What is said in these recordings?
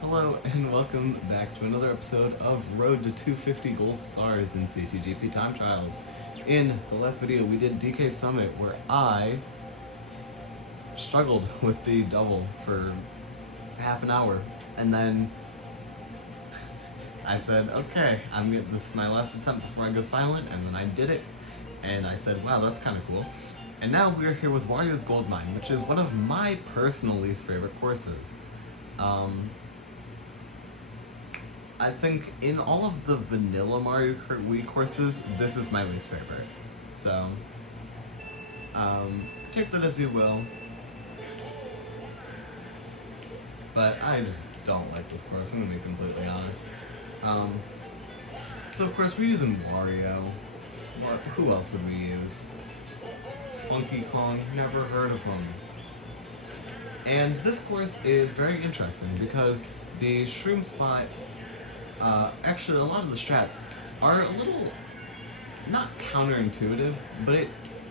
Hello and welcome back to another episode of Road to 250 Gold Stars in CTGP Time Trials. In the last video we did DK Summit where I struggled with the double for half an hour and then I said, okay, this is my last attempt before I go silent, and then I did it and I said, wow, that's kind of cool. And now we're here with Wario's Gold Mine, which is one of my personal least favorite courses. I think in all of the vanilla Mario Kart Wii courses, this is my least favorite. So, take that as you will. But I just don't like this course, I'm gonna be completely honest. So of course we're using Wario. Who else would we use? Funky Kong, never heard of him. And this course is very interesting because the shroom spot, actually a lot of the strats are a little, not counterintuitive, but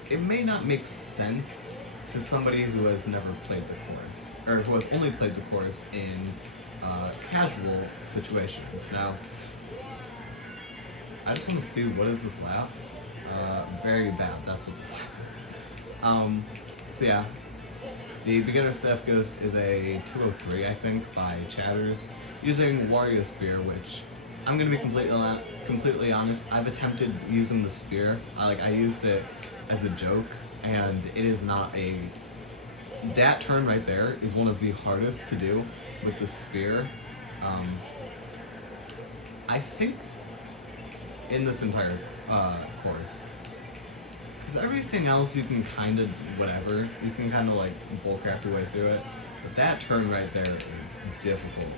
it may not make sense to somebody who has never played the course, or who has only played the course in casual situations. Now, I just want to see, what is this lap? Very bad, that's what this lap is. So yeah, the beginner staff ghost is a 203, I think, by Chatters, using Wario Spear, which I'm gonna be completely honest. I've attempted using the spear. I used it as a joke, and it is not a. That turn right there is one of the hardest to do with the spear. I think in this entire course. Because everything else you can kind of, whatever, you can kind of like bullcrap your way through it. But that turn right there is difficult.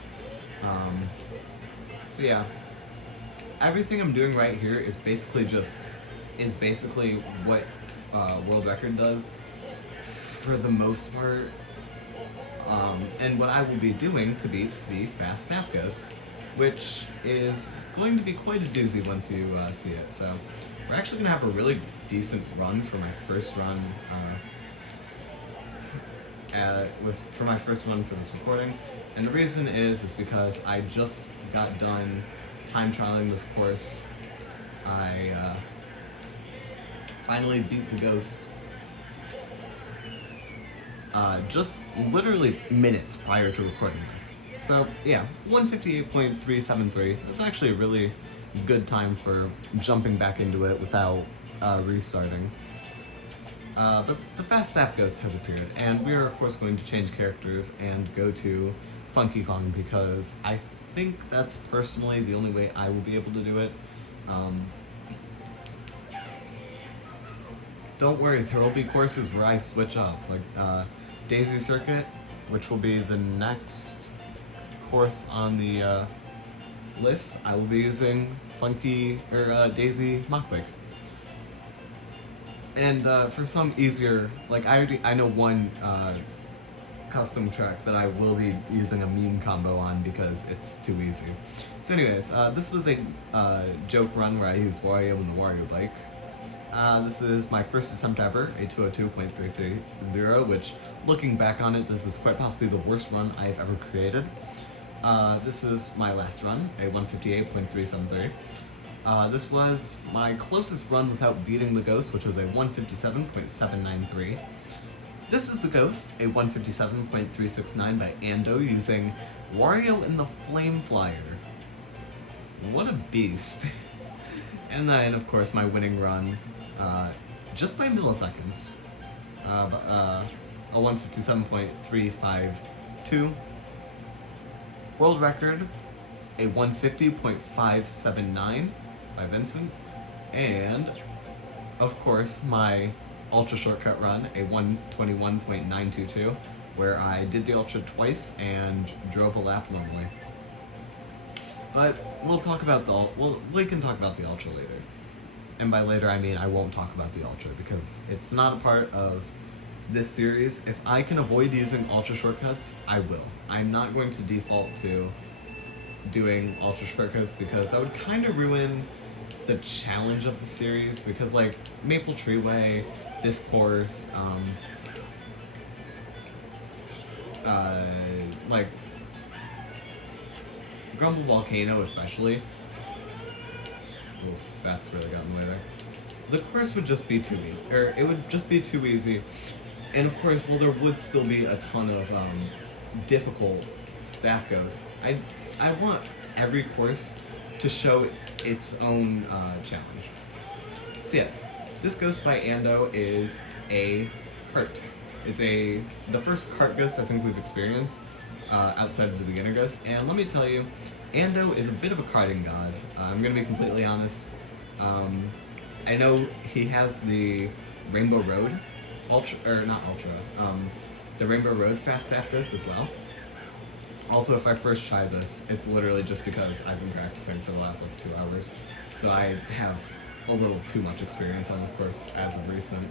So yeah, everything I'm doing right here is basically what World Record does for the most part. And what I will be doing to beat the Fast Staff Ghost, which is going to be quite a doozy once you see it. So we're actually going to have a really decent run for my first run for this recording. And the reason is because I just got done time trialing this course. I finally beat the ghost just literally minutes prior to recording this. So yeah, 158.373. That's actually a really good time for jumping back into it without restarting. But the Fast Staff Ghost has appeared, and we are of course going to change characters and go to Funky Kong because I think that's personally the only way I will be able to do it. Don't worry, there will be courses where I switch up, like Daisy Circuit, which will be the next course on the list. I will be using Daisy Machwick. And for some easier, like I know one custom track that I will be using a meme combo on because it's too easy. So anyways, this was a joke run where I used Wario and the Wario bike. This is my first attempt ever, a 202.330, which, looking back on it, this is quite possibly the worst run I've ever created. This is my last run, a 158.373. This was my closest run without beating the ghost, which was a 157.793. This is the ghost, a 157.369 by Ando, using Wario and the Flame Flyer. What a beast. And then, of course, my winning run, just by milliseconds, a 157.352. World record, a 150.579 by Vincent. And, of course, my ultra shortcut run, a 121.922, where I did the ultra twice and drove a lap normally. But we can talk about the ultra later. And by later I mean I won't talk about the ultra because it's not a part of this series. If I can avoid using ultra shortcuts, I will. I'm not going to default to doing ultra shortcuts because that would kind of ruin the challenge of the series, because like Maple Treeway, this course, like Grumble Volcano especially. Oh, that's really got in the way there. The course would just be too easy, or it would just be too easy. And of course, while there would still be a ton of difficult staff ghosts, I want every course to show its own challenge. So yes, this ghost by Ando is a kart. It's the first kart ghost I think we've experienced outside of the beginner ghost, and let me tell you, Ando is a bit of a karting god. I'm gonna be completely honest. I know he has the Rainbow Road, the Rainbow Road fast staff ghost as well. Also, if I first try this, it's literally just because I've been practicing for the last like 2 hours, so I have a little too much experience on this course as of recent.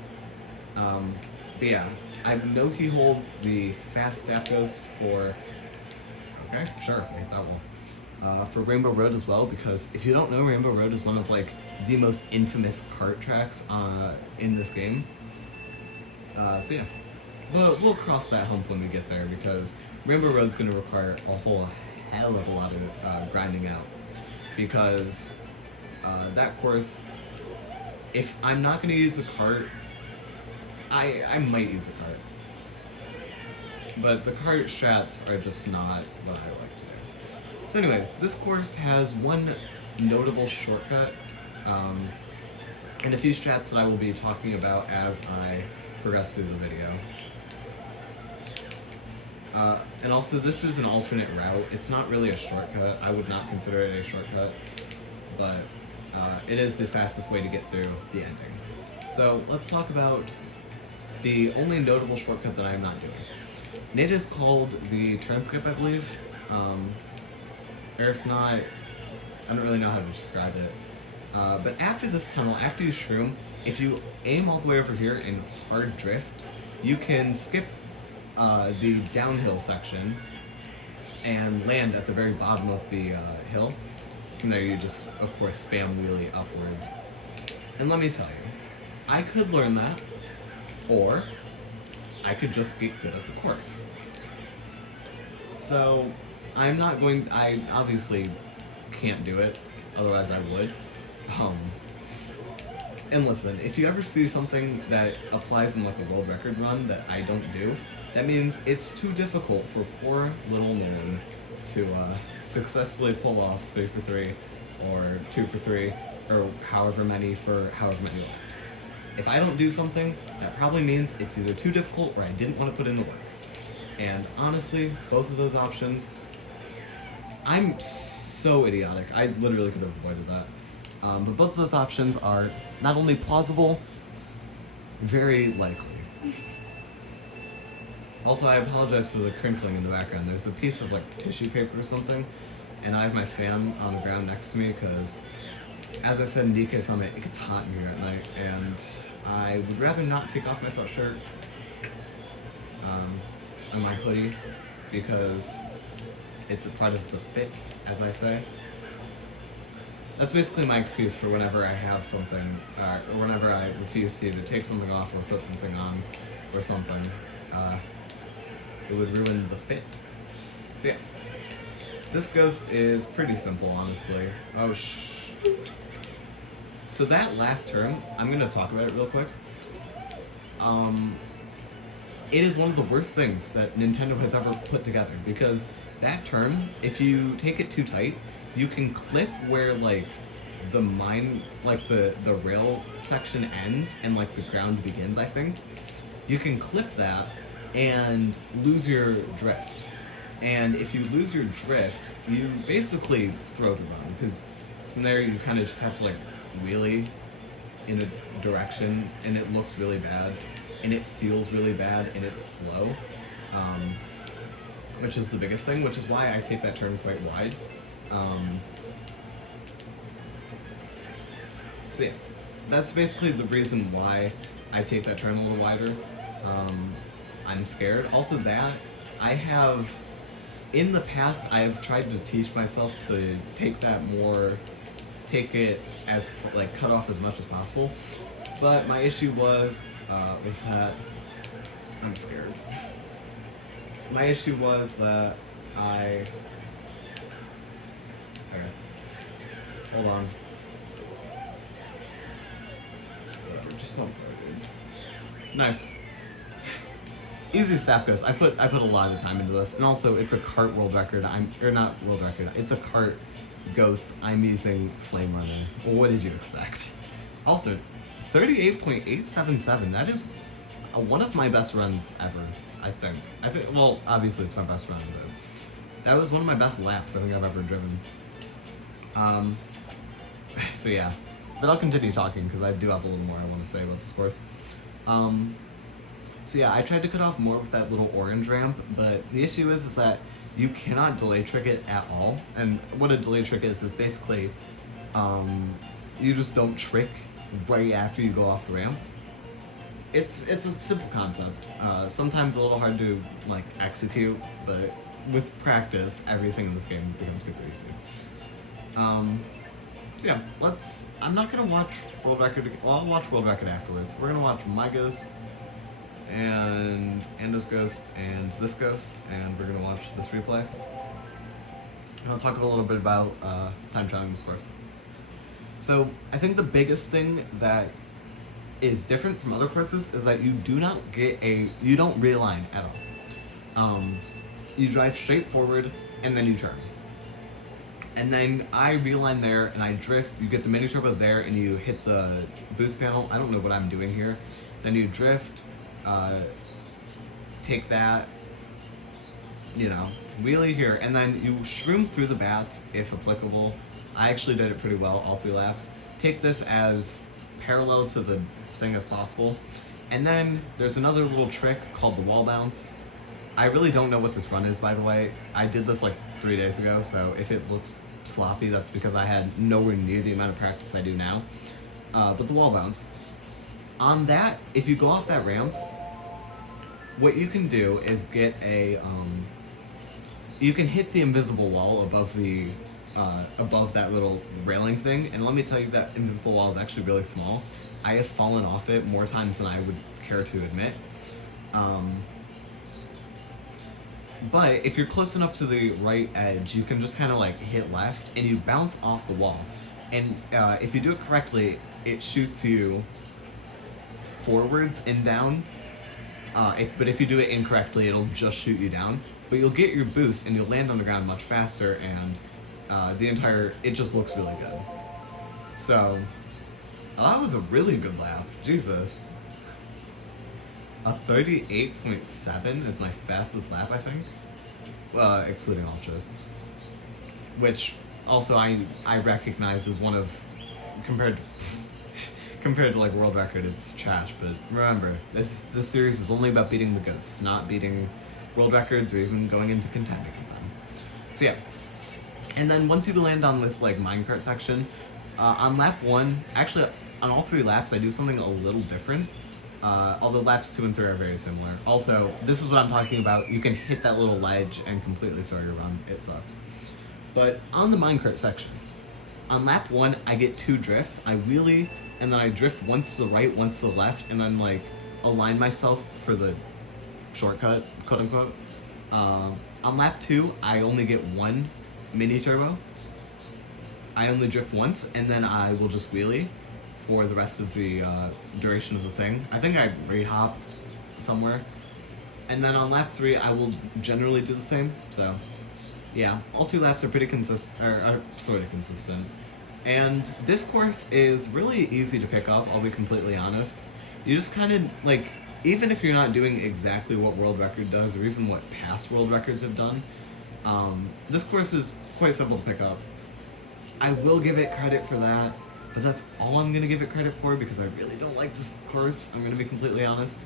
But yeah, I know he holds the fast staff ghost for. Okay, sure, make that one. For Rainbow Road as well, because if you don't know, Rainbow Road is one of like the most infamous kart tracks in this game. So yeah, but we'll cross that hump when we get there, because Rainbow Road's going to require a whole hell of a lot of grinding out, because that course, if I'm not going to use the kart, I might use the kart. But the kart strats are just not what I like to do. So anyways, this course has one notable shortcut, and a few strats that I will be talking about as I progress through the video. And also, this is an alternate route. It's not really a shortcut. I would not consider it a shortcut, but it is the fastest way to get through the ending. So let's talk about the only notable shortcut that I'm not doing. And it is called the turn skip, I believe. Or if not, I don't really know how to describe it. But after this tunnel, after you shroom, if you aim all the way over here in hard drift, you can skip the downhill section and land at the very bottom of the hill. From there you just, of course, spam wheelie upwards. And let me tell you, I could learn that, or I could just get good at the course. So, I obviously can't do it, otherwise I would. And listen, if you ever see something that applies in like a world record run that I don't do, that means it's too difficult for poor little Nolan to successfully pull off 3 for 3 or 2 for 3 or however many laps. If I don't do something, that probably means it's either too difficult or I didn't want to put in the work. And honestly, both of those options, I'm so idiotic. I literally could have avoided that. But both of those options are not only plausible, very likely. Also, I apologize for the crinkling in the background. There's a piece of like tissue paper or something, and I have my fan on the ground next to me because, as I said in DK Summit, it gets hot in here at night, and I would rather not take off my sweatshirt and my hoodie because it's a part of the fit, as I say. That's basically my excuse for whenever I have something, or whenever I refuse to either take something off or put something on or something. It would ruin the fit. So yeah, this ghost is pretty simple, honestly. Oh So that last turn, I'm gonna talk about it real quick. It is one of the worst things that Nintendo has ever put together, because that turn, if you take it too tight, you can clip where like the rail section ends and like the ground begins, I think. You can clip that and lose your drift. And if you lose your drift, you basically throw the run, because from there you kind of just have to like wheelie in a direction, and it looks really bad, and it feels really bad, and it's slow, which is the biggest thing, which is why I take that turn quite wide. So yeah, that's basically the reason why I take that turn a little wider. I'm scared. Also that, in the past, I've tried to teach myself to take it as, like, cut off as much as possible. But my issue was that I'm scared. My issue was that Hold on. Just something. Nice. Easy staff goes. I put a lot of time into this, and also it's a kart world record. Not world record. It's a kart ghost. I'm using Flame Runner. What did you expect? Also, 38.877. That is one of my best runs ever. I think. Well, obviously it's my best run, but that was one of my best laps I think I've ever driven. So yeah, but I'll continue talking because I do have a little more I want to say about this course. So yeah, I tried to cut off more with that little orange ramp, but the issue is that you cannot delay trick it at all. And what a delay trick is basically, you just don't trick right after you go off the ramp. It's a simple concept. Sometimes a little hard to like execute, but with practice, everything in this game becomes super easy. So yeah, I'm not gonna watch World Record. Well, I'll watch World Record afterwards. We're gonna watch my ghost, and Ando's ghost, and this ghost, and we're gonna watch this replay. I'll talk a little bit about time trialing this course. So I think the biggest thing that is different from other courses is that you don't realign at all. You drive straight forward and then you turn. And then I realign there and I drift. You get the mini turbo there and you hit the boost panel. I don't know what I'm doing here. Then you drift, take that, wheelie here, and then you shroom through the bats if applicable. I actually did it pretty well all 3 laps. Take this as parallel to the thing as possible. And then there's another little trick called the wall bounce. I really don't know what this run is, by the way. I did this like 3 days ago, so if it looks sloppy, that's because I had nowhere near the amount of practice I do now. But the wall bounce. On that, if you go off that ramp, what you can do is get you can hit the invisible wall above that little railing thing, and let me tell you that invisible wall is actually really small. I have fallen off it more times than I would care to admit. But if you're close enough to the right edge, you can just kind of like hit left and you bounce off the wall. And if you do it correctly, it shoots you forwards and down. But if you do it incorrectly, it'll just shoot you down. But you'll get your boost and you'll land on the ground much faster, and it just looks really good. So, that was a really good lap. Jesus. A 38.7 is my fastest lap, I think. Excluding ultras. Which, also, I recognize as one of, compared to like world record, it's trash. But remember, this series is only about beating the ghosts, not beating world records or even going into contending with them. So yeah. And then once you land on this like minecart section, on lap 1, actually on all 3 laps I do something a little different. Although laps 2 and 3 are very similar. Also, this is what I'm talking about. You can hit that little ledge and completely throw your run. It sucks. But on the minecart section, on lap 1, I get 2 drifts. I wheelie, and then I drift once to the right, once to the left, and then like align myself for the shortcut, quote unquote. On lap 2, I only get 1 mini turbo. I only drift once, and then I will just wheelie for the rest of the duration of the thing. I think I re-hop somewhere. And then on lap 3, I will generally do the same. So, yeah, all 2 laps are pretty consistent, are sort of consistent. And this course is really easy to pick up, I'll be completely honest. You just kind of, like, even if you're not doing exactly what world record does, or even what past world records have done, this course is quite simple to pick up. I will give it credit for that. But that's all I'm going to give it credit for because I really don't like this course, I'm going to be completely honest.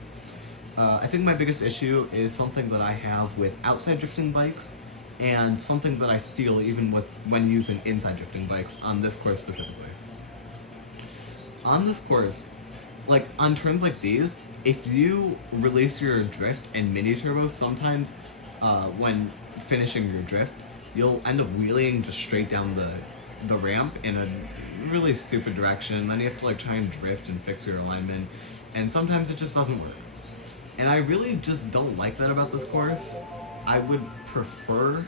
I think my biggest issue is something that I have with outside drifting bikes, and something that I feel even when using inside drifting bikes on this course specifically. On this course, like on turns like these, if you release your drift and mini turbo, sometimes when finishing your drift, you'll end up wheeling just straight down the ramp in a really stupid direction, and then you have to like try and drift and fix your alignment, and sometimes it just doesn't work. And I really just don't like that about this course. I would prefer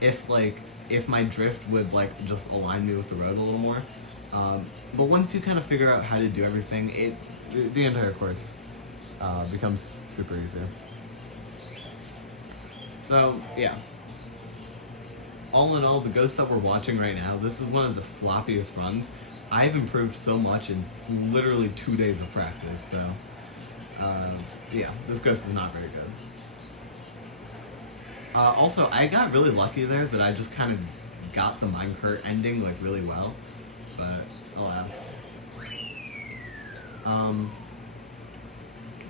if like if my drift would like just align me with the road a little more. But once you kind of figure out how to do everything, the entire course becomes super easy. So yeah. All in all, the ghost that we're watching right now, this is one of the sloppiest runs. I've improved so much in literally 2 days of practice, so yeah, this ghost is not very good. Also, I got really lucky there that I just kind of got the minecart ending like really well, but alas.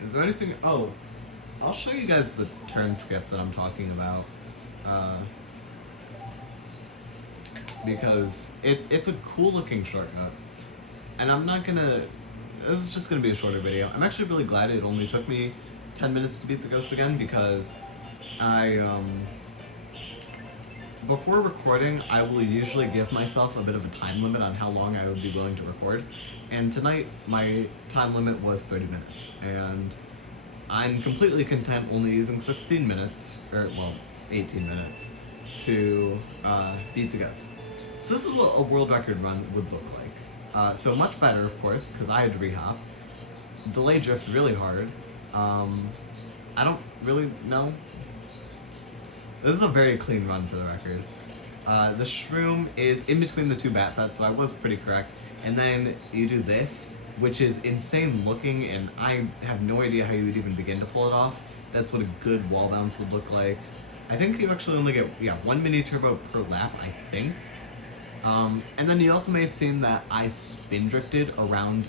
Is there anything? Oh, I'll show you guys the turn skip that I'm talking about. Because it's a cool looking shortcut. And I'm not gonna, this is just gonna be a shorter video. I'm actually really glad it only took me 10 minutes to beat the ghost again, because before recording, I will usually give myself a bit of a time limit on how long I would be willing to record. And tonight, my time limit was 30 minutes. And I'm completely content only using 16 minutes, or well, 18 minutes, to beat the ghost. So this is what a world record run would look like. So much better, of course, because I had to rehop. Delay drift's really hard. I don't really know. This is a very clean run for the record. The shroom is in between the two bat sets, so I was pretty correct. And then you do this, which is insane looking, and I have no idea how you would even begin to pull it off. That's what a good wall bounce would look like. I think you actually only get, one mini turbo per lap, I think. And then you also may have seen that I spin drifted around,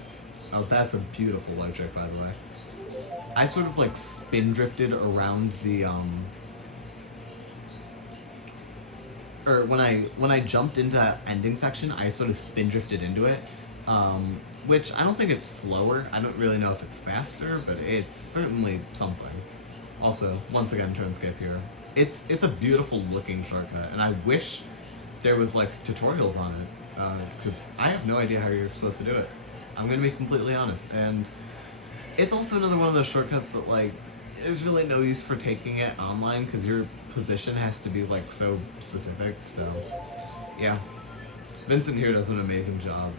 oh, that's a beautiful low trick, by the way. I sort of like spin drifted around the, or when I jumped into that ending section, I sort of spin drifted into it, which I don't think it's slower. I don't really know if it's faster, but it's certainly something. Also, once again, turn skip here. It's a beautiful looking shortcut, and I wish there was like tutorials on it, because I have no idea how you're supposed to do it. I'm gonna be completely honest, and it's also another one of those shortcuts that like there's really no use for taking it online because your position has to be like so specific. So yeah, Vincent here does an amazing job.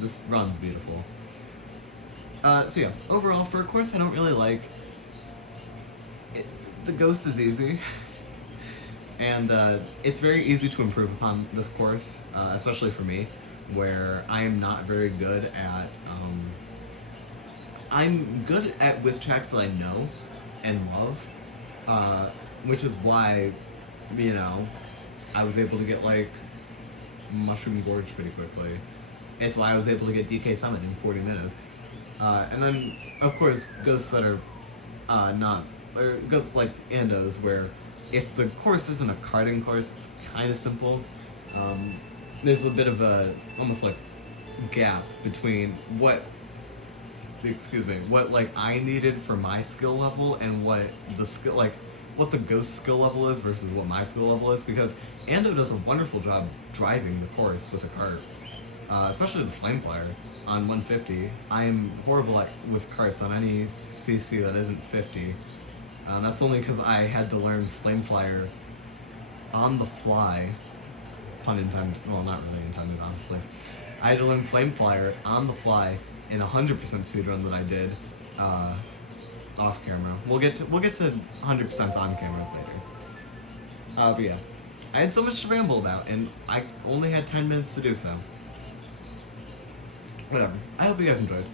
This run's beautiful. So yeah, overall for a course I don't really like. The ghost is easy. And it's very easy to improve upon this course, especially for me, where I am not very good at, I'm good at with tracks that I know and love, which is why, you know, I was able to get like Mushroom Gorge pretty quickly. It's why I was able to get DK Summit in 40 minutes. And then, of course, ghosts that are or ghosts like Andos, where if the course isn't a karting course, it's kind of simple. There's a bit of a, almost like, gap between what like I needed for my skill level and what the skill, like, what the ghost skill level is versus what my skill level is, because Ando does a wonderful job driving the course with a kart, especially the Flame Flyer on 150. I'm horrible with karts on any CC that isn't 50. That's only because I had to learn Flame Flyer on the fly, pun intended, well, not really intended, honestly. I had to learn Flame Flyer on the fly in 100% speedrun that I did off camera. We'll get to 100% on camera later. But yeah, I had so much to ramble about, and I only had 10 minutes to do so. Whatever. I hope you guys enjoyed.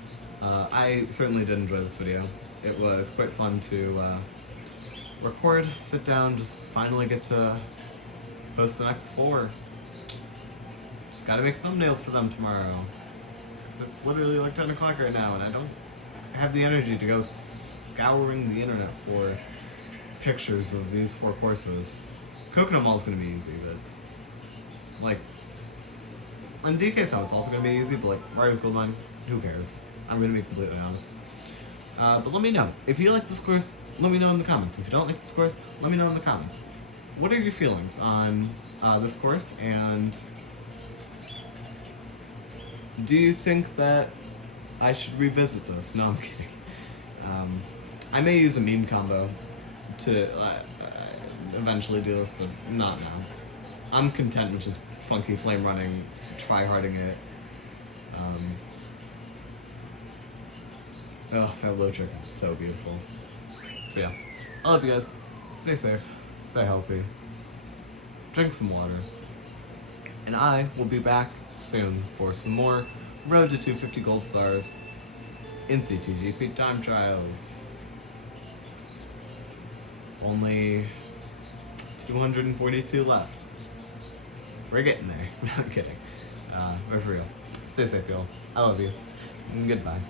I certainly did enjoy this video. It was quite fun to record, sit down, just finally get to post the next 4. Just gotta make thumbnails for them tomorrow. Because it's literally like 10 o'clock right now, and I don't have the energy to go scouring the internet for pictures of these 4 courses. Coconut Mall's gonna be easy, but like, on DK South it's also gonna be easy, but like Wario's Goldmine, who cares? I'm gonna be completely honest. But let me know. If you like this course, let me know in the comments. If you don't like this course, let me know in the comments. What are your feelings on this course, and do you think that I should revisit this? No, I'm kidding. I may use a meme combo to eventually do this, but not now. I'm content with just funky flame running, try-harding it. That low trick is so beautiful. So yeah, I love you guys. Stay safe, stay healthy, drink some water, and I will be back soon for some more Road to 250 Gold Stars in CTGP Time Trials. Only 242 left. We're getting there. I'm kidding. But for real. Stay safe, y'all. I love you. Goodbye.